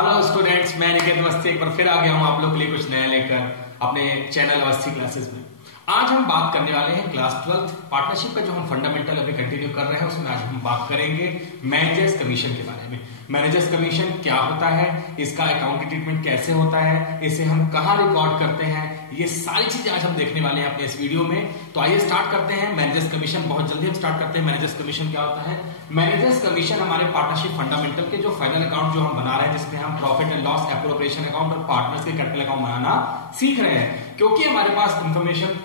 Hello students, मैं निकेत अवस्थी एक बार फिर आ गया हूं आप लोग के लिए कुछ नया लेकर अपने चैनल अवस्थी क्लासेस में। आज हम बात करने वाले हैं क्लास 12 पार्टनरशिप का जो हम फंडामेंटल अभी कंटिन्यू कर रहे हैं उसमें आज हम बात करेंगे मैनेजर्स कमीशन के बारे में। मैनेजर्स कमीशन क्या होता है, इसका अकाउंट ट्रीटमेंट कैसे होता है, इसे हम कहाँ रिकॉर्ड करते हैं, ये सारी चीजें आज हम देखने वाले हैं अपने इस वीडियो में। तो आइए स्टार्ट करते हैं मैनेजर्स कमीशन। बहुत जल्दी हम स्टार्ट करते हैं। मैनेजर्स कमीशन क्या होता है? मैनेजर्स कमीशन हमारे पार्टनरशिप फंडामेंटल के जो फाइनल अकाउंट जो हम बना रहे हैं, जिसमें हम profit and loss, appropriation account और पार्टनर्स के कैपिटल अकाउंट बनाना सीख रहे हैं। क्योंकि हमारे पास इंफॉर्मेशन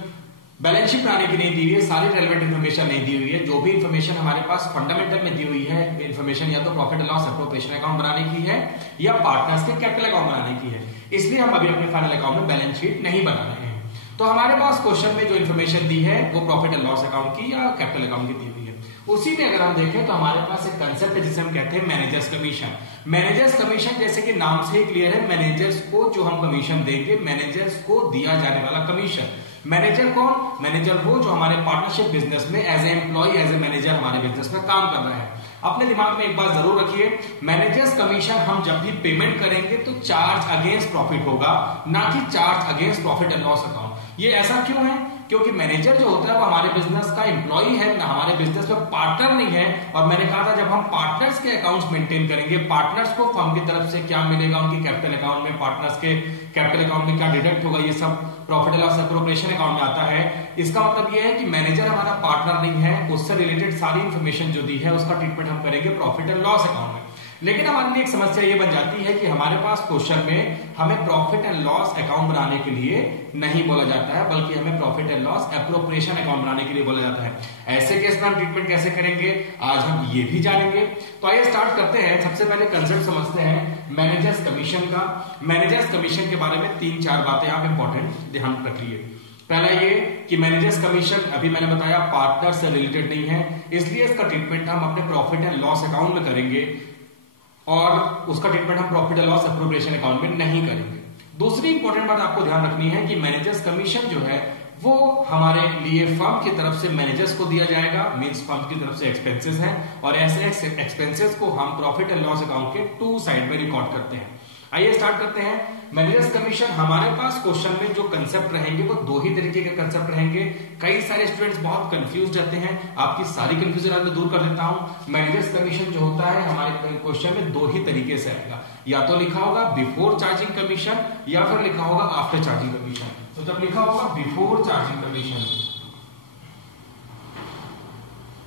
बैलेंस शीट बनाने की नहीं दी हुई है, सारी रेलेवेंट इन्फॉर्मेशन नहीं दी हुई है। जो भी इन्फॉर्मेशन हमारे पास फंडामेंटल में दी हुई है इन्फॉर्मेशन, या तो profit and loss, appropriation account बनाने की है या पार्टनर्स के कैपिटल अकाउंट बनाने की है, इसलिए हम अभी अपने फाइनल अकाउंट में बैलेंस शीट नहीं बना रहे हैं। तो हमारे पास क्वेश्चन में जो इन्फॉर्मेशन दी है वो प्रॉफिट एंड लॉस अकाउंट की या कैपिटल अकाउंट की दी हुई है। उसी में अगर हम देखें तो हमारे पास एक कंसेप्ट है जिसे हम कहते हैं मैनेजर्स कमीशन। मैनेजर्स कमीशन जैसे कि नाम से ही क्लियर है, मैनेजर्स को जो हम कमीशन देंगे, मैनेजर्स को दिया जाने वाला कमीशन। मैनेजर कौन? मैनेजर वो जो हमारे पार्टनरशिप बिजनेस में as a employee, as a manager हमारे बिजनेस में काम कर रहा है। अपने दिमाग में एक बात जरूर रखिए, मैनेजर्स कमीशन हम जब भी पेमेंट करेंगे तो चार्ज अगेंस्ट प्रॉफिट होगा, ना कि charge against profit and loss account. ये ऐसा क्यों है? क्योंकि मैनेजर जो होता है वो हमारे बिजनेस का एम्प्लॉय है, हमारे बिजनेस में पार्टनर नहीं है। और मैंने कहा था जब हम पार्टनर्स के अकाउंट्स मेंटेन करेंगे, पार्टनर्स को फर्म की तरफ से क्या मिलेगा उनकी कैपिटल अकाउंट में, पार्टनर्स के कैपिटल अकाउंट में क्या डिडक्ट होगा, ये सब profit and loss appropriation account में आता है। इसका मतलब ये है कि मैनेजर हमारा पार्टनर नहीं है, उससे रिलेटेड सारी इंफॉर्मेशन जो दी है उसका ट्रीटमेंट हम करेंगे प्रॉफिट एंड लॉस अकाउंट में। लेकिन हमारे लिए एक समस्या ये बन जाती है कि हमारे पास क्वेश्चन में हमें प्रॉफिट एंड लॉस अकाउंट बनाने के लिए नहीं बोला जाता है, बल्कि हमें profit and loss appropriation account बनाने के लिए बोला जाता है। ऐसे केस में हम ट्रीटमेंट कैसे करेंगे आज हम ये भी जानेंगे। तो आइए स्टार्ट करते हैं। सबसे पहले कंसेप्ट समझते हैं मैनेजर्स कमीशन का। मैनेजर्स कमीशन के बारे में 3-4 बातें आप इंपॉर्टेंट ध्यान रखिए। पहला ये कि मैनेजर्स कमीशन अभी मैंने बताया पार्टनर से रिलेटेड नहीं है, इसलिए इसका ट्रीटमेंट हम अपने प्रॉफिट एंड लॉस अकाउंट में करेंगे और उसका ट्रीटमेंट हम profit and loss appropriation account में नहीं करेंगे। दूसरी इंपॉर्टेंट बात आपको ध्यान रखनी है कि मैनेजर्स कमीशन जो है वो हमारे लिए फर्म की तरफ से मैनेजर्स को दिया जाएगा, मींस फर्म की तरफ से एक्सपेंसेस हैं, और ऐसे एक्सपेंसेस को हम प्रॉफिट एंड लॉस अकाउंट के 2 साइड में रिकॉर्ड करते हैं। आइए स्टार्ट करते हैं मैनेजर्स कमीशन। हमारे पास क्वेश्चन में जो कंसेप्ट रहेंगे वो 2 ही तरीके के कंसेप्ट रहेंगे। कई सारे स्टूडेंट्स बहुत कंफ्यूज रहते हैं, आपकी सारी कंफ्यूजन आज मैं दूर कर देता हूं। मैनेजर्स कमीशन जो होता है हमारे क्वेश्चन में 2 ही तरीके से आएगा, या तो लिखा होगा बिफोर चार्जिंग कमीशन या फिर लिखा होगा आफ्टर चार्जिंग कमीशन। तो जब लिखा होगा before charging commission,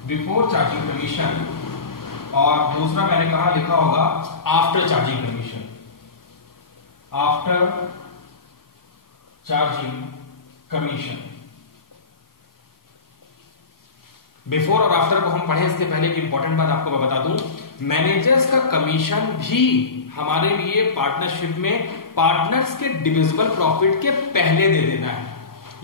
before charging commission, और दूसरा मैंने कहा लिखा होगा after charging commission, after charging commission. Before और आफ्टर को हम पढ़े इससे पहले की इंपॉर्टेंट बात आपको मैं बता दूं, मैनेजर्स का कमीशन भी हमारे लिए पार्टनरशिप में पार्टनर्स के डिविजिबल प्रॉफिट के पहले दे देना है।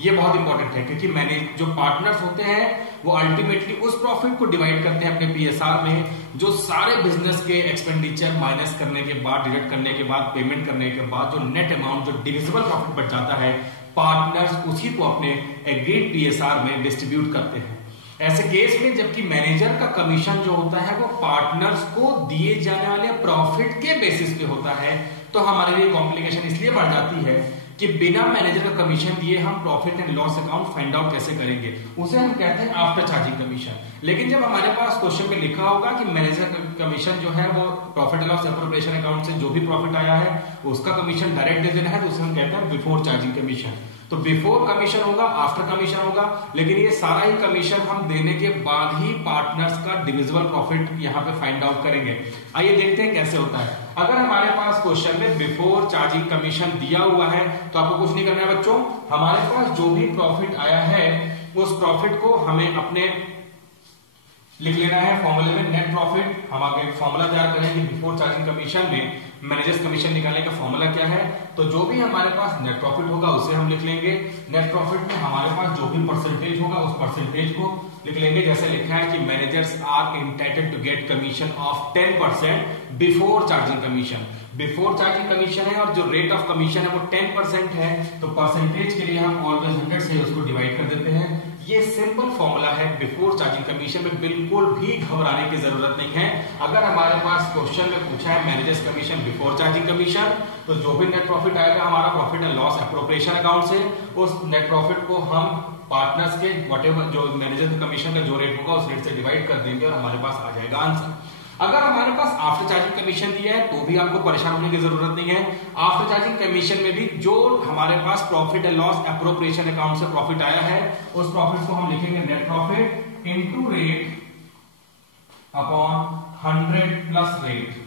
ये बहुत इंपॉर्टेंट है क्योंकि मैंने जो पार्टनर्स होते हैं वो अल्टीमेटली उस प्रॉफिट को डिवाइड करते हैं अपने पीएसआर में, जो सारे बिजनेस के एक्सपेंडिचर माइनस करने के बाद, डिडक्ट करने के बाद, पेमेंट करने के बाद जो नेट अमाउंट, जो डिविजिबल प्रॉफिट बच जाता है, पार्टनर्स उसी को अपने एग्रीड पीएसआर में डिस्ट्रीब्यूट करते हैं। ऐसे केस में जबकि मैनेजर का कमीशन जो होता है वो पार्टनर्स को दिए जाने वाले प्रॉफिट के बेसिस पे होता है, तो हमारे लिए कॉम्प्लिकेशन इसलिए बढ़ जाती है कि बिना मैनेजर का कमीशन दिए हम profit and loss account find out कैसे करेंगे, उसे हम कहते हैं आफ्टर चार्जिंग कमीशन। लेकिन जब हमारे पास क्वेश्चन में लिखा होगा कि मैनेजर का कमीशन जो है वो profit and loss appropriation account से जो भी प्रॉफिट आया है उसका कमीशन डायरेक्ट दे देना है, तो उसे हम कहते हैं बिफोर चार्जिंग कमीशन। तो बिफोर कमीशन होगा, आफ्टर कमीशन होगा, लेकिन ये सारा ही कमीशन हम देने के बाद ही पार्टनर्स का डिविजिबल प्रॉफिट यहाँ पे फाइंड आउट करेंगे। आइए देखते हैं कैसे होता है। अगर हमारे पास क्वेश्चन में बिफोर चार्जिंग कमीशन दिया हुआ है तो आपको कुछ नहीं करना है बच्चों, हमारे पास जो भी प्रॉफिट आया है उस प्रॉफिट को हमें अपने लिख लेना है फॉर्मूले में नेट प्रॉफिट। हम आगे फॉर्मूला तैयार करेंगे बिफोर चार्जिंग कमीशन में। मैनेजर्स कमीशन निकालने का फॉर्मूला क्या है? तो जो भी हमारे पास नेट प्रॉफिट होगा उसे हम लिख लेंगे। नेट प्रॉफिट में हमारे पास जो भी परसेंटेज होगा उस परसेंटेज को लिख लेंगे। जैसे लिखा है कि managers are entitled to get commission of 10% before charging commission. Before charging commission है और जो रेट ऑफ कमीशन है वो 10% है, तो परसेंटेज के लिए हम ऑलवेज 100 से उसको डिवाइड कर देते हैं। ये सिंपल फॉर्मूला है बिफोर चार्जिंग कमीशन में, बिल्कुल भी घबराने की जरूरत नहीं है। अगर हमारे पास क्वेश्चन में पूछा है managers commission before charging commission, तो जो भी नेट प्रॉफिट आएगा हमारा profit and loss appropriation account से, उस नेट प्रॉफिट को हम पार्टनर्स के व्हाटएवर जो मैनेजर कमीशन का जो रेट होगा उस रेट से डिवाइड कर देंगे और हमारे पास आ जाएगा आंसर। अगर हमारे पास आफ्टर चार्जिंग कमीशन दिया है तो भी आपको परेशान होने की जरूरत नहीं है। आफ्टर चार्जिंग कमीशन में भी जो हमारे पास profit and loss appropriation account से प्रॉफिट आया है उस प्रॉफिट को हम लिखेंगे net profit into rate upon 100 plus rate,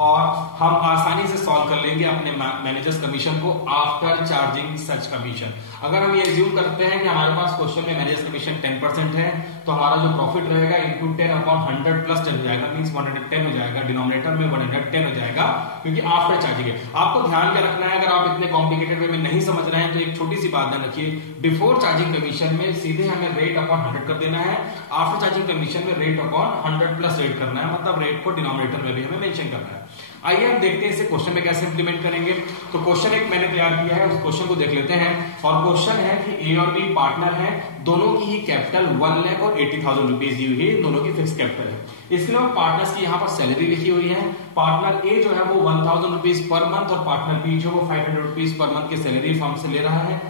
और हम आसानी से सॉल्व कर लेंगे अपने मैनेजर्स कमीशन को आफ्टर चार्जिंग सच कमीशन। अगर हम ये एज्यूम करते हैं कि हमारे पास क्वेश्चन में मैनेजर्स कमीशन 10% है, तो हमारा जो प्रॉफिट रहेगा इनटू 10 अपॉन 100 प्लस 10 हो जाएगा, मींस 110 हो जाएगा, डिनोमिनेटर में 110 हो जाएगा, क्योंकि आफ्टर चार्जिंग है। आपको ध्यान क्या रखना है, अगर आप इतने कॉम्प्लिकेटेड वे में नहीं समझ रहे हैं तो एक छोटी सी बात ध्यान रखिए, बिफोर चार्जिंग कमीशन में सीधे हमें रेट अपॉन 100 कर देना है, आफ्टर चार्जिंग कमीशन में रेट अपॉन 100 प्लस रेट करना है, मतलब रेट को डिनोमिनेटर में भी हमें मेंशन करना है। आइए हम देखते हैं इसे क्वेश्चन में कैसे इंप्लीमेंट करेंगे। तो क्वेश्चन एक मैंने तैयार किया है, उस क्वेश्चन को देख लेते हैं। और क्वेश्चन है कि ए और बी पार्टनर हैं, दोनों की ही कैपिटल 1,80,000 रुपीज दी हुई है, दोनों की फिक्स कैपिटल है। इसके अलावा पार्टनर्स की यहाँ पर सैलरी लिखी हुई है। पार्टनर ए जो है वो 1,000 रुपीज पर मंथ और पार्टनर बी जो वो 500 रुपीज पर मंथ की सैलरी फर्म से ले रहा है।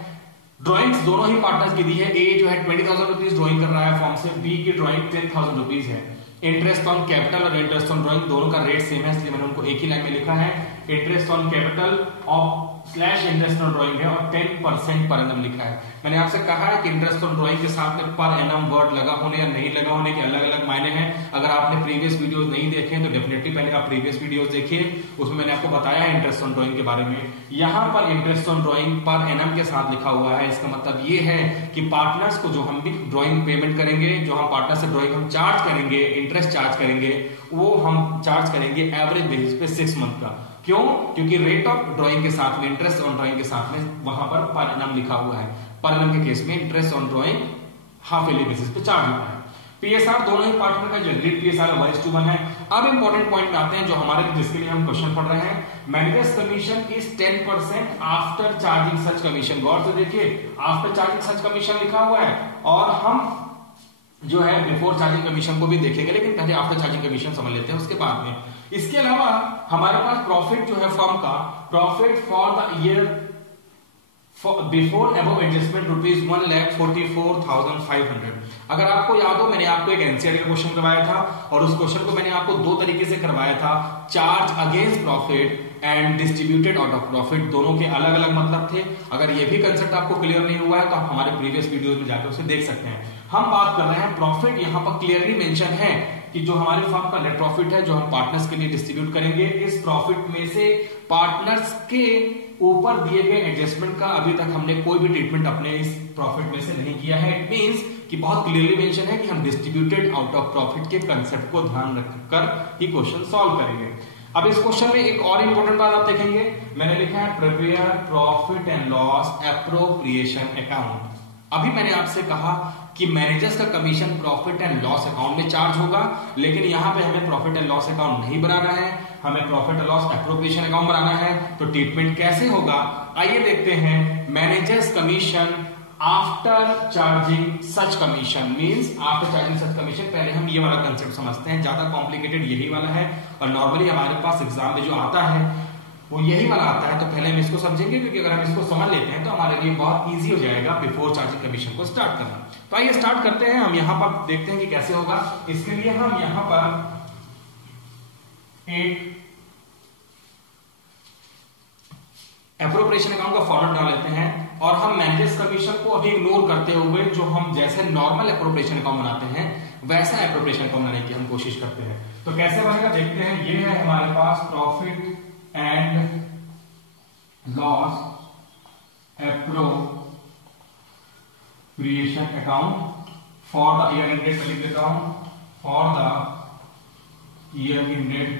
ड्रॉइंग्स दोनों ही पार्टनर्स की दी है, ए जो है 20,000 रुपीज ड्रॉइंग कर रहा है फॉर्म से, बी की ड्रॉइंग 10,000 रुपीज है। इंटरेस्ट ऑन कैपिटल और इंटरेस्ट ऑन ड्रॉइंग दोनों का रेट सेम है, इसलिए मैंने उनको एक ही लाइन में लिखा है। Interest on capital of slash interest on drawing है और 10% पर एनम लिखा है। मैंने आपसे कहा है कि इंटरेस्ट ऑन ड्रॉइंग के साथ में पर एनम वर्ड लगा होने या नहीं लगा होने के अलग अलग मायने हैं। अगर आपने प्रीवियस वीडियोस नहीं देखे तो डेफिनेटली पहले आप प्रीवियस वीडियोस देखिए, उसमें मैंने आपको बताया है इंटरेस्ट ऑन ड्रॉइंग के बारे में। यहाँ पर interest on drawing per annum के साथ लिखा हुआ है, इसका मतलब ये है कि पार्टनर्स को जो हम भी ड्रॉइंग पेमेंट करेंगे, जो हम पार्टनर से ड्रॉइंग हम चार्ज करेंगे, इंटरेस्ट चार्ज करेंगे, वो हम चार्ज करेंगे एवरेज बेसिस पे 6 मंथ का। क्यों? क्योंकि रेट ऑफ ड्रॉइंग के साथ में इंटरेस्ट ऑन ड्रॉइंग के साथ में वहां पर एनम लिखा हुआ है। पर एनम के केस में interest on drawing half yearly basis पे चार्ज होता है। पीएसआर दोनों ही पार्टनर का जो एग्रीड पीएसआर 1:1 है। अब इंपॉर्टेंट पॉइंट में आते हैं जो हमारे जिसके लिए हम क्वेश्चन पढ़ रहे हैं। Managers commission is 10% after charging such commission. गौर से देखिए, आफ्टर चार्जिंग सच कमीशन लिखा हुआ है और हम जो है बिफोर चार्जिंग कमीशन को भी देखेंगे, लेकिन पहले आफ्टर चार्जिंग कमीशन समझ लेते हैं उसके बाद में। इसके अलावा हमारे पास प्रॉफिट जो है फर्म का, profit for the year before above adjustment rupees 1,44,500। अगर आपको याद हो, मैंने आपको एक एनसीईआरटी का क्वेश्चन करवाया था और उस क्वेश्चन को मैंने आपको दो तरीके से करवाया था, charge against profit and distributed out of profit. दोनों के अलग अलग मतलब थे। अगर ये भी कंसेप्ट आपको क्लियर नहीं हुआ है तो आप हमारे प्रीवियस वीडियोस में जाकर उसे देख सकते हैं। हम बात कर रहे हैं प्रॉफिट, यहां पर क्लियरली मेंशन है कि जो हमारे फर्म का नेट प्रॉफिट है जो हम पार्टनर्स के लिए डिस्ट्रीब्यूट करेंगे, इस प्रॉफिट में से पार्टनर्स के ऊपर दिए गए एडजस्टमेंट का अभी तक हमने कोई भी ट्रीटमेंट अपने इस प्रॉफिट में से नहीं किया है। इट मींस कि बहुत क्लियरली मेंशन है कि हम डिस्ट्रीब्यूटेड आउट ऑफ प्रॉफिट के कंसेप्ट को ध्यान रखकर ही क्वेश्चन सॉल्व करेंगे। अब इस क्वेश्चन में एक और इंपॉर्टेंट बात आप देखेंगे, मैंने लिखा है prepare profit and loss appropriation account. अभी मैंने आपसे कहा कि मैनेजर्स का commission profit and loss account में चार्ज होगा, लेकिन यहां पे हमें प्रॉफिट एंड लॉस अकाउंट नहीं बनाना है, हमें profit and loss appropriation account बनाना है। तो ट्रीटमेंट कैसे होगा, आइए देखते हैं। Managers commission after charging such commission means after charging such commission. पहले हम ये वाला कंसेप्ट समझते हैं, ज्यादा कॉम्प्लिकेटेड यही वाला है और नॉर्मली हमारे पास एग्जाम में जो आता है वो यही वाला आता है। तो पहले हम इसको समझेंगे, क्योंकि अगर हम इसको समझ लेते हैं तो हमारे लिए बहुत इजी हो जाएगा बिफोर चार्जिंग कमीशन को स्टार्ट करना। तो आइए स्टार्ट करते हैं। हम यहां पर देखते हैं कि कैसे होगा। इसके लिए हम यहां पर एक एप्रोप्रिएशन अकाउंट का फॉर्मेट डाल लेते हैं और हम मैनेजर्स कमीशन को अभी इग्नोर करते हुए जो हम जैसे नॉर्मल एप्रोप्रिएशन अकाउंट बनाते हैं वैसा एप्रोप्रिएशन अकाउंट बनाने की हम कोशिश करते हैं। तो कैसे बनेगा देखते हैं। ये है हमारे पास profit and loss appropriation account for the year ended, मैं लिख देता हूं फॉर द ईयर एंडेड।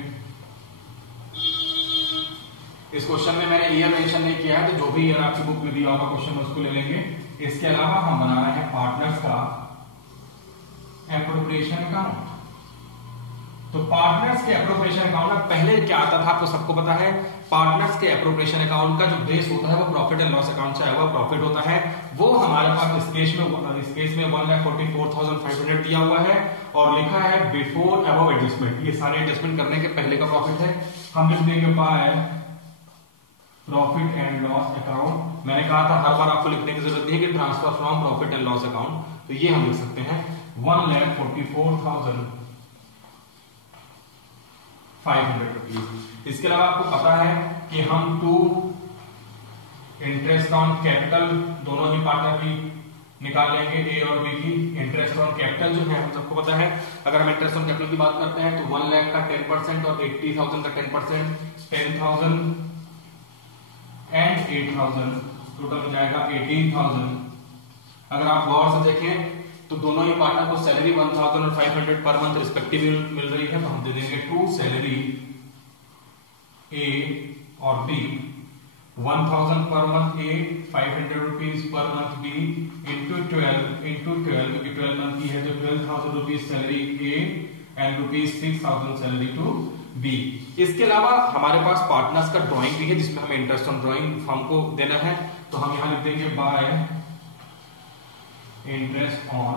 इस क्वेश्चन में मैंने ईयर मेंशन नहीं किया है, तो जो भी ईयर आपकी बुक में दिया होगा क्वेश्चन उसको ले लेंगे। इसके अलावा हम बना रहे हैं पार्टनर्स का एप्रोप्रिएशन अकाउंट। तो पार्टनर्स के एप्रोप्रिएशन अकाउंट में पहले क्या आता था आपको सबको पता है, पार्टनर्स के एप्रोप्रिएशन अकाउंट का जो बेस होता है वो प्रॉफिट एंड लॉस अकाउंट से आया हुआ प्रॉफिट होता है। वो हमारे पास इस केस में 1,44,500 दिया हुआ है और लिखा है बिफोर अबव एडजस्टमेंट। ये सारे एडजस्टमेंट करने के पहले का प्रॉफिट है। हम लिख देंगे by profit and loss account. मैंने कहा था हर बार आपको लिखने की जरूरत नहीं है कि transfer from profit and loss account, तो ये हम लिख सकते हैं 1,44,500 रुपीज। इसके अलावा आपको पता है कि हम टू इंटरेस्ट ऑन कैपिटल दोनों ही पार्टनर की निकाल लेंगे, ए और बी की। इंटरेस्ट ऑन कैपिटल जो है हम सबको पता है, अगर हम इंटरेस्ट ऑन कैपिटल की बात करते हैं तो 1 लाख का 10% और 80,000 का 10%, 10,000 एंड 8,000 टोटल हो जाएगा 18,000। अगर आप गौर से देखें तो दोनों ही पार्टनर को सैलरी 1,000 और 500 पर मंथ रिस्पेक्टिवली मिल रही है, तो हम दे देंगे टू सैलरी ए और B 1,000 per month A, 500 rupees per month B into 12 क्योंकि 12 मंथ की है तो 12,000 rupees salary A and rupees 6,000 salary to B. इसके अलावा हमारे पास पार्टनर्स का ड्राइंग भी है जिसमें हमें इंटरेस्ट ऑन ड्राइंग फर्म को देना है, तो हम यहां लिख देंगे by interest on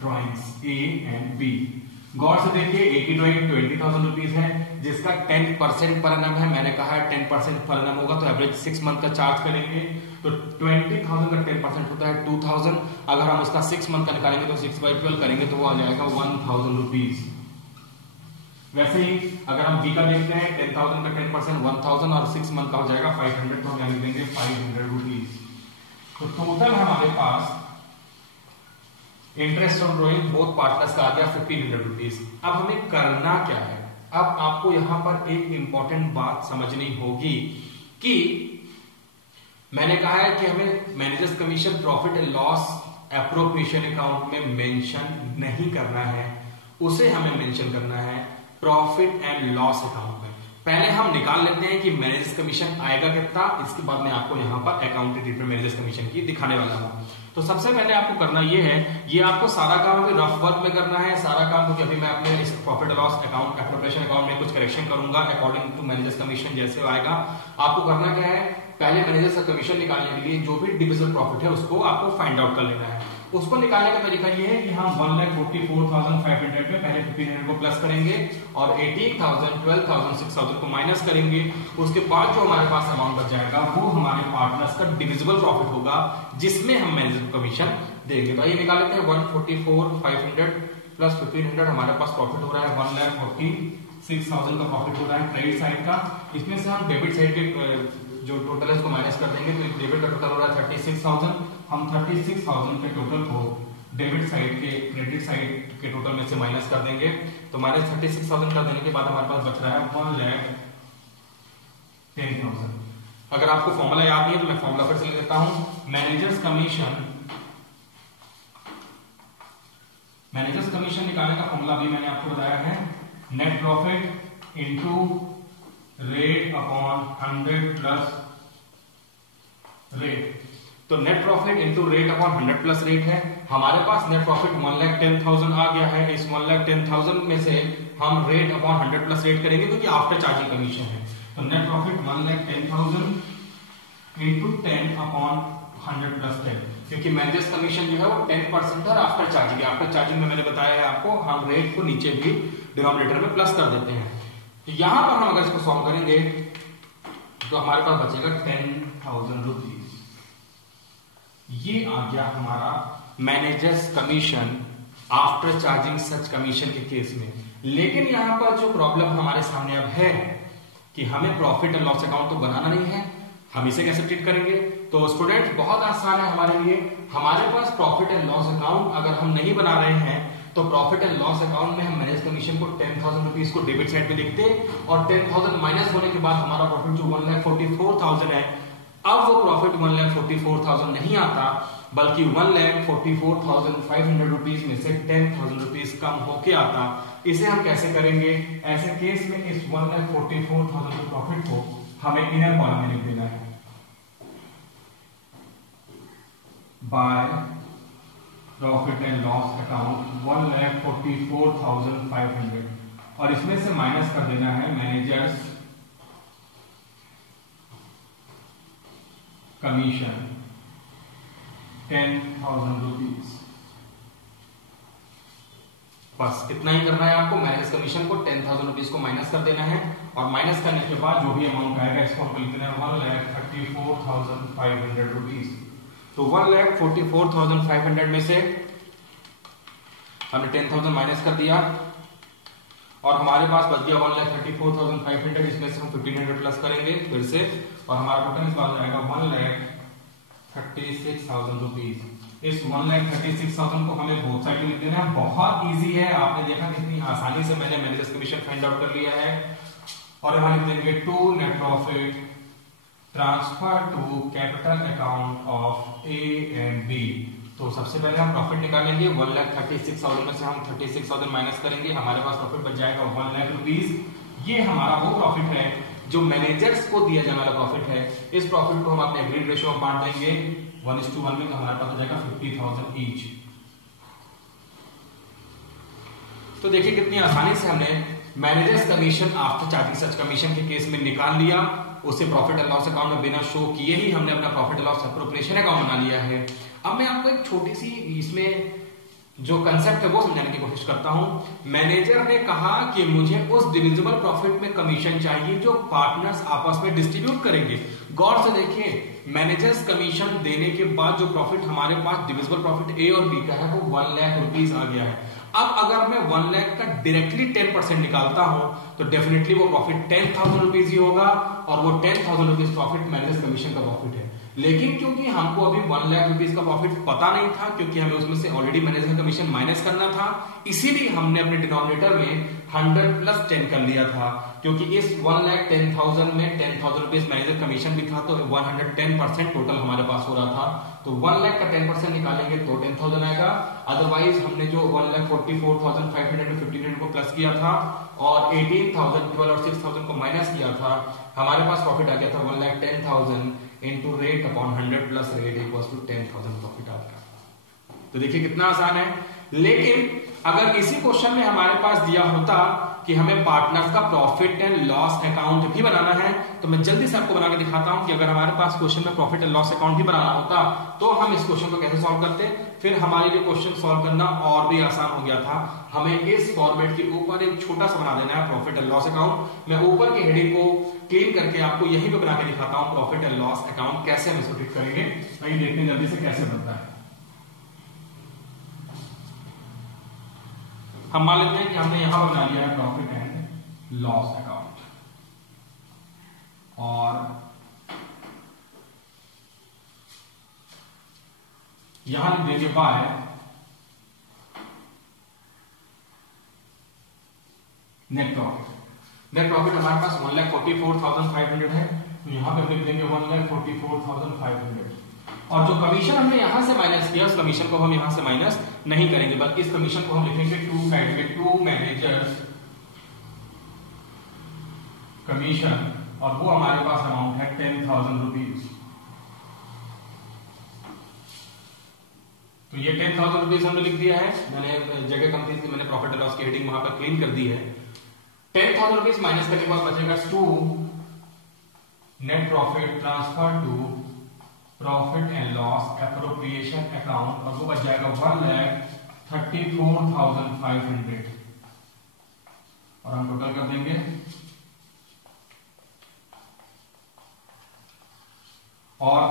drawings A and B. गौर से देखिए ए की ड्राइंग 20,000 रुपीज है जिसका 10% पर एनम है। मैंने कहा है 10% पर एनम होगा तो एवरेज 6 मंथ का चार्ज करेंगे, तो 20,000 का 10% होता है 2,000। अगर हम उसका 6 मंथ का निकालेंगे तो 6/12 करेंगे तो वो आ जाएगा 1,000 रुपीज। वैसे ही अगर हम बी का देखते हैं 10,000 का 10% 1,000 और 6 मंथ का हो जाएगा 500, तो हम यहाँ लिख देंगे 500 रुपीज। तो टोटल हमारे पास interest on drawing both partners का आ गया 1,500 रुपीज। अब हमें करना क्या है, अब आपको यहां पर एक इंपॉर्टेंट बात समझनी होगी कि मैंने कहा है कि हमें managers commission profit and loss appropriation account में मेंशन नहीं करना है, उसे हमें मेंशन करना है प्रॉफिट एंड लॉस अकाउंट में। पहले हम निकाल लेते हैं कि मैनेजर्स कमीशन आएगा कितना, इसके बाद मैं आपको यहां पर अकाउंटिंग ट्रीटमेंट मैनेजर्स कमीशन की दिखाने वाला हूं। तो सबसे पहले आपको करना ये है, ये आपको सारा काम अभी रफ वर्क में करना है सारा काम, क्योंकि अभी मैं अपने इस profit and loss account appropriation account में कुछ करेक्शन करूंगा अकॉर्डिंग टू मैनेजर्स कमीशन जैसे आएगा। आपको करना क्या है, पहले मैनेजर्स कमीशन निकालने के लिए जो भी डिविजिबल प्रॉफिट है उसको आपको फाइंड आउट कर लेना है। उसको निकालने का तरीका ये है कि हम 1,44,500 में पहले 1,500 को प्लस करेंगे और 18,000, 12,000, 6,000 को माइनस करेंगे। उसके बाद जो हमारे पास अमाउंट बच जाएगा वो हमारे पार्टनर्स का डिविजिबल प्रॉफिट होगा जिसमें हम मैनेजर कमीशन देंगे। तो ये निकाल लेते हैं 1,44,500 प्लस 1,500 हमारे पास प्रॉफिट हो रहा है 1,46,000 का प्रॉफिट हो रहा है क्रेडिट साइड का। इसमें से हम डेबिट साइड के जो टोटल है उसको माइनस कर देंगे, तो डेबिट का टोटल हो रहा है 36,000। हम 36,000 के टोटल को डेबिट साइड के क्रेडिट साइड के टोटल में से माइनस कर देंगे, तो माइनस 36,000 कर देने के बाद हमारे पास बच रहा है 1,10,000। अगर आपको फॉर्मूला याद नहीं है तो मैं फॉर्मूला फिर से लिख देता हूं। मैनेजर्स कमीशन निकालने का फॉर्मूला भी मैंने आपको बताया है, net profit into rate upon 100 plus rate. तो net profit into rate upon 100 plus rate है। हमारे पास नेट प्रॉफिट 1,10,000 आ गया है। इस 1,10,000 में से हम रेट अपॉन 100 प्लस रेट करेंगे क्योंकि आफ्टर चार्जिंग कमीशन है। तो net profit 1,10,000 into 10 upon 100 plus 10, क्योंकि मैनेजर्स कमीशन जो है वो 10% और आफ्टर चार्जिंग है। आफ्टर चार्जिंग में मैंने बताया है आपको, हम रेट को नीचे भी डिनोमिनेटर में प्लस कर देते हैं। तो यहां पर हम अगर इसको सॉल्व करेंगे तो हमारे पास बचेगा 10,000 रुपीज। ये आ गया हमारा managers commission after charging such commission के केस में। लेकिन यहां पर जो प्रॉब्लम हमारे सामने अब है कि हमें प्रॉफिट एंड लॉस अकाउंट तो बनाना नहीं है, हम इसे कैसे ट्रीट करेंगे। तो स्टूडेंट बहुत आसान है हमारे लिए। हमारे पास प्रॉफिट एंड लॉस अकाउंट अगर हम नहीं बना रहे हैं तो प्रॉफिट एंड लॉस अकाउंट में हम मैनेज कमीशन को 10,000 रुपीज को डेबिट साइड पे लिखते और 10,000 माइनस होने के बाद हमारा प्रॉफिट जो 1,44,000 है, अब वो प्रॉफिट 1,44,000 नहीं आता बल्कि 1,44,500 रुपीज में से 10,000 रुपीज कम होके आता। इसे हम कैसे करेंगे, ऐसे केस में इस 1,44,000 के प्रॉफिट को हमें इनर कॉलम में लिख देना है by profit and loss account 1,44,500। और इसमें से माइनस कर देना है मैनेजर्स कमीशन 10,000 रुपीज। बस इतना ही करना है आपको। मैनेजर्स कमीशन को 10,000 रुपीज को माइनस कर देना है और माइनस करने के बाद जो भी अमाउंट आएगा इसको हम लिख देना है 1,34,500 रुपीज। तो 1,44,500 में से हमने 10,000 माइनस कर दिया और हमारे पास बच गया 1,34,500। इसमें से हम 1,500 प्लस करेंगे फिर से और हमारा टोटल इस बार आएगा 1,36,000 रुपीज। इस 1,36,000 को हमें बोथ साइड में लिख देना है। बहुत इजी है, आपने देखा कितनी आसानी से मैंने मैनेजर्स कमीशन फाइंड आउट कर लिया है। और यहाँ लिख देंगे to net profit transfer to capital account of A and B. तो सबसे पहले हम प्रॉफिट निकालेंगे। 1,36,000 में से हम 36,000 माइनस करेंगे, हमारे पास प्रॉफिट बच जाएगा 1,00,000 रुपीज। ये हमारा वो प्रॉफिट है जो मैनेजर्स को दिया जाने वाला प्रॉफिट है। इस प्रॉफिट को हम अपने एग्रीड रेशियो में बांट देंगे 1:1 में, तो हमारे पास हो जाएगा 50,000 ईच। तो देखिए कितनी आसानी से हमने managers commission after charging such commission के केस में निकाल लिया। उसे प्रॉफिट एंड लॉस अकाउंट में बिना शो किए ही हमने अपना profit and loss appropriation account बना लिया है। अब मैं आपको एक छोटी सी इसमें जो कंसेप्ट है वो समझाने की कोशिश करता हूं। मैनेजर ने कहा कि मुझे उस डिविजिबल प्रॉफिट में कमीशन चाहिए जो पार्टनर्स आपस में डिस्ट्रीब्यूट करेंगे। गौर से देखिए, मैनेजर्स कमीशन देने के बाद जो प्रॉफिट हमारे पास डिविजिबल प्रॉफिट ए और बी का है वो 1,00,000 रुपीज आ गया है। अब अगर मैं 1,00,000 का डायरेक्टली 10% निकालता हूं तो डेफिनेटली वो प्रॉफिट 10,000 रुपीज ही होगा और वो 10,000 रुपीज प्रॉफिट मैनेजर्स कमीशन का प्रॉफिट है। लेकिन क्योंकि हमको अभी 1,00,000 रुपीज का प्रॉफिट पता नहीं था, क्योंकि हमें उसमें से ऑलरेडी मैनेजर कमीशन माइनस करना था, इसीलिए हमने अपने डिनोमिनेटर में 100 प्लस 10 कर लिया था। क्योंकि इस 1,10,000 में 10,000 रुपीज मैनेजर कमीशन भी था तो 110% टोटल हमारे पास हो रहा था। तो 1,00,000 का 10% निकालेंगे तो 10,000 आएगा। अदरवाइज हमने जो 1,44,500 में 1,500 को प्लस किया था और 18,000, 12 और 6,000 को माइनस किया था, हमारे पास प्रॉफिट आ गया था 1,10,000 into rate upon 100 plus rate equals to 10,000 profit आ गया। तो देखिए कितना आसान है। लेकिन अगर इसी क्वेश्चन में हमारे पास दिया होता कि हमें पार्टनर्स का प्रॉफिट एंड लॉस अकाउंट भी बनाना है, तो मैं जल्दी से आपको बना के दिखाता हूं कि अगर हमारे पास क्वेश्चन में प्रॉफिट एंड लॉस अकाउंट भी बनाना होता तो हम इस क्वेश्चन को कैसे सॉल्व करते। फिर हमारे लिए क्वेश्चन सॉल्व करना और भी आसान हो गया था। हमें इस फॉर्मेट के ऊपर एक छोटा सा बना देना है प्रॉफिट एंड लॉस अकाउंट। मैं ऊपर की हेडिंग को क्लीन करके आपको यहीं पे बना के दिखाता हूं प्रॉफिट एंड लॉस अकाउंट कैसे हम इसको ट्रीट करेंगे। आइए देखते हैं जल्दी से कैसे बनता है। हम मान लेते हैं कि हमने यहां पर बना लिया है प्रॉफिट एंड लॉस अकाउंट और यहां लिख देंगे by net profit. Net profit हमारे पास 1,44,500 है, तो यहां पे लिख देंगे 1,44,500 और जो कमीशन हमने यहां से माइनस किया उस कमीशन को हम यहां से माइनस नहीं करेंगे, बल्कि इस कमीशन को हम लिखेंगे टू साइड में, टू मैनेजर्स कमीशन और वो हमारे पास अमाउंट है 10,000 रुपीज। तो ये 10,000 रुपीज हमने लिख दिया है। मैंने जगह कम थी, मैंने प्रॉफिट एंड लॉस की हेडिंग वहां पर क्लीन कर दी है। 10,000 रुपीज माइनस करने के बाद बचेगा to net profit transfer to profit and loss appropriation account और वो बच जाएगा 1,34,500 और हम टोटल कर देंगे और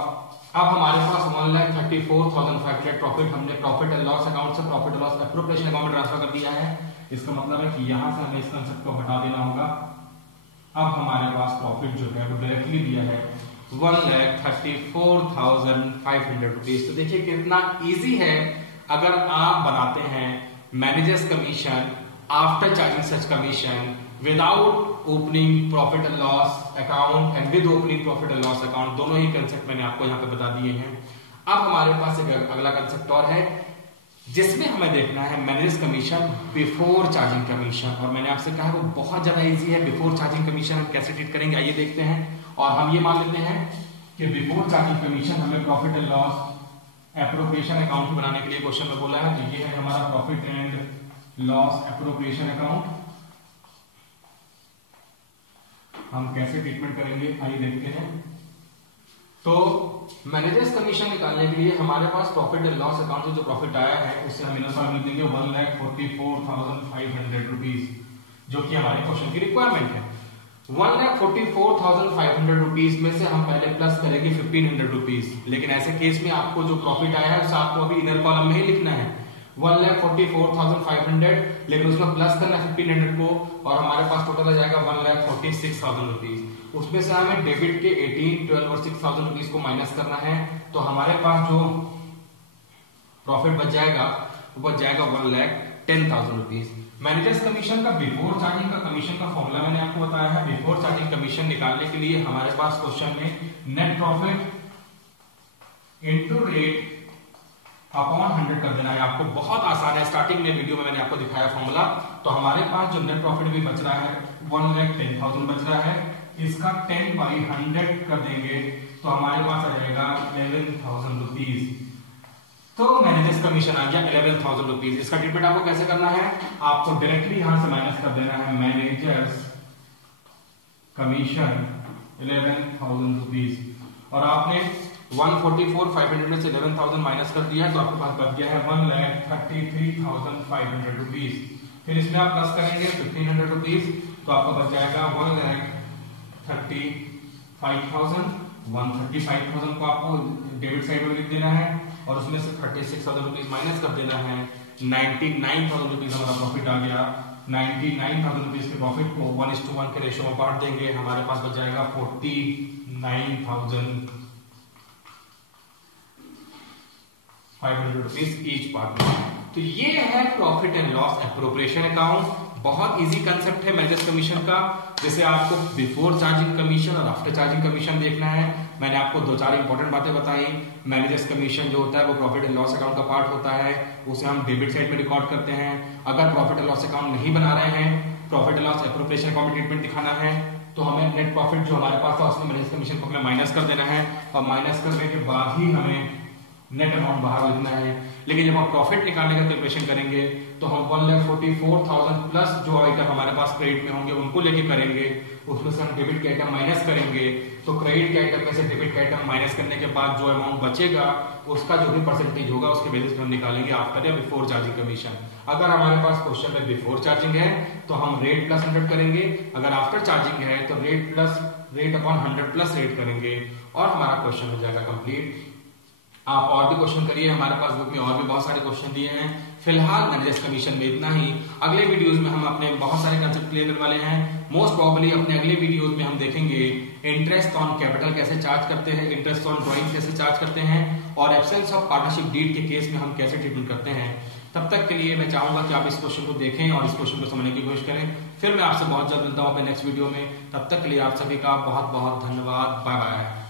अब हमारे पास 1,34,500 प्रॉफिट हमने प्रॉफिट एंड लॉस अकाउंट से profit and loss appropriation account में ट्रांसफर कर दिया है। इसका मतलब है कि यहां से हमें इस कंसेप्ट को हटा देना होगा। अब हमारे पास प्रॉफिट जो है वो डायरेक्टली दिया है 1,34,500 रुपीज। तो देखिए कितना इजी है। अगर आप बनाते हैं managers commission after charging such commission without opening profit and loss account and with opening profit and loss account, दोनों ही कंसेप्ट मैंने आपको यहां पे बता दिए हैं। अब हमारे पास एक अगला कंसेप्ट और है जिसमें हमें देखना है managers commission before charging commission, और मैंने आपसे कहा वो बहुत ज्यादा इजी है। बिफोर चार्जिंग कमीशन हम कैसे ट्रीट करेंगे आइए देखते हैं। और हम ये मान लेते हैं कि बिफोर चार्जिंग कमीशन हमें profit and loss appropriation account बनाने के लिए क्वेश्चन में बोला है। तो ये है हमारा profit and loss appropriation account हम कैसे ट्रीटमेंट करेंगे आइए देखते हैं। तो मैनेजर्स कमीशन निकालने के लिए हमारे पास प्रॉफिट एंड लॉस अकाउंट से जो प्रॉफिट आया है उससे हम इन्वेस्टमेंट लिख देंगे 1,44,500 रुपीज, जो कि हमारे क्वेश्चन की रिक्वायरमेंट है। 1,44,500 रुपीज में से हम पहले प्लस करेंगे 1,500 रुपीज, लेकिन ऐसे केस में आपको जो प्रॉफिट आया है उसे आपको अभी इनर कॉलम में ही लिखना है 1,44,500, लेकिन उसमें प्लस करना 1,500 को, और हमारे पास टोटल आ जाएगा 1,46,000 रुपीज। उसमें से हमें डेबिट के 18, 12 और 6,000 रुपीज को माइनस करना है, तो हमारे पास जो प्रॉफिट बच जाएगा वो बच जाएगा 1,10,000 रुपीज। मैनेजर्स कमीशन का बिफोर चार्जिंग का कमीशन का फॉर्मूला मैंने आपको बताया है। बिफोर चार्जिंग कमीशन निकालने के लिए हमारे पास क्वेश्चन में net profit into rate upon 100 कर देना है। आपको बहुत आसान है, स्टार्टिंग में वीडियो में मैंने आपको दिखाया फॉर्मूला। तो हमारे पास जो नेट प्रॉफिट भी बच रहा है 1,10,000 बच रहा है, इसका 10/100 कर देंगे तो हमारे पास आ जाएगा 11,000 रुपीज। तो मैनेजर्स कमीशन आ गया 11,000 रुपीज। इसका ट्रीटमेंट आपको कैसे करना है, आपको डायरेक्टली यहां से माइनस कर देना है मैनेजर्स कमीशन 11,000 रुपीज, और आपने 1,44,500 में से 11,000 माइनस कर दिया तो आपके पास बच गया है 1,33,500 रुपीज। फिर इसमें आप प्लस करेंगे 1,500 रुपीज तो आपका बच जाएगा 1,35,000। 135,000 को आपको डेबिट साइड में लिख देना है, और उसमें से 36,000 रुपीज माइनस कर देना है। 99,000 रुपीज हमारा प्रॉफिट आ गया। 99,000 रुपीज के प्रॉफिट को 1:1 के रेशियो में बांट देंगे, हमारे पास बच जाएगा 49,500 रुपीज ईच पार्ट। तो ये है profit and loss appropriation account. बहुत इजी कंसेप्ट है मैनेजर्स कमीशन का, जैसे आपको बिफोर चार्जिंग कमीशन और आफ्टर चार्जिंग कमीशन देखना है। मैंने आपको 2-4 इंपॉर्टेंट बातें बताई। मैनेजर्स कमीशन जो होता है वो प्रॉफिट एंड लॉस अकाउंट का पार्ट होता है, उसे हम डेबिट साइड में रिकॉर्ड करते हैं। अगर प्रॉफिट एंड लॉस अकाउंट नहीं बना रहे हैं, profit and loss appropriation account में ट्रीटमेंट दिखाना है, तो हमें नेट प्रॉफिट जो हमारे पास था उसमें मैनेजर्स कमीशन को हमें माइनस कर देना है, और माइनस करने के बाद ही हमें नेट अमाउंट बाहर लिखना है। लेकिन जब हम प्रॉफिट निकालने का कैलकुलेशन करेंगे तो हम 1,44,000 प्लस जो आइटम हमारे पास क्रेडिट में होंगे उनको लेके करेंगे, उसमें से हम डेबिट के आइटम माइनस करेंगे। तो क्रेडिट के आइटम में से डेबिट के आइटम माइनस करने के बाद जो अमाउंट बचेगा उसका जो भी परसेंटेज होगा उसके बेसिस पे हम निकालेंगे आफ्टर या बिफोर चार्जिंग कमीशन। अगर हमारे पास क्वेश्चन में बिफोर चार्जिंग है तो हम रेट प्लस 100 करेंगे, अगर आफ्टर चार्जिंग है तो रेट अपॉन 100 प्लस रेट करेंगे, और हमारा क्वेश्चन हो जाएगा कंप्लीट। आप और भी क्वेश्चन करिए, हमारे पास बुक में और भी बहुत सारे क्वेश्चन दिए हैं। फिलहाल मैनेजर्स कमीशन में इतना ही। अगले वीडियोस में हम अपने बहुत सारे कंसेप्ट क्लियर करने वाले हैं। मोस्ट प्रोबेबली अपने अगले वीडियोस में हम देखेंगे इंटरेस्ट ऑन कैपिटल कैसे चार्ज करते हैं, इंटरेस्ट ऑन ड्राइंग कैसे चार्ज करते हैं, और एब्सेंस ऑफ पार्टनरशिप डीड के केस में हम कैसे ट्रीटमेंट करते हैं। तब तक के लिए मैं चाहूंगा कि आप इस क्वेश्चन को देखें और इस क्वेश्चन को समझने की कोशिश करें। फिर मैं आपसे बहुत जल्द मिलता हूं अपने नेक्स्ट वीडियो में। तब तक के लिए आप सभी का बहुत बहुत धन्यवाद। Bye bye.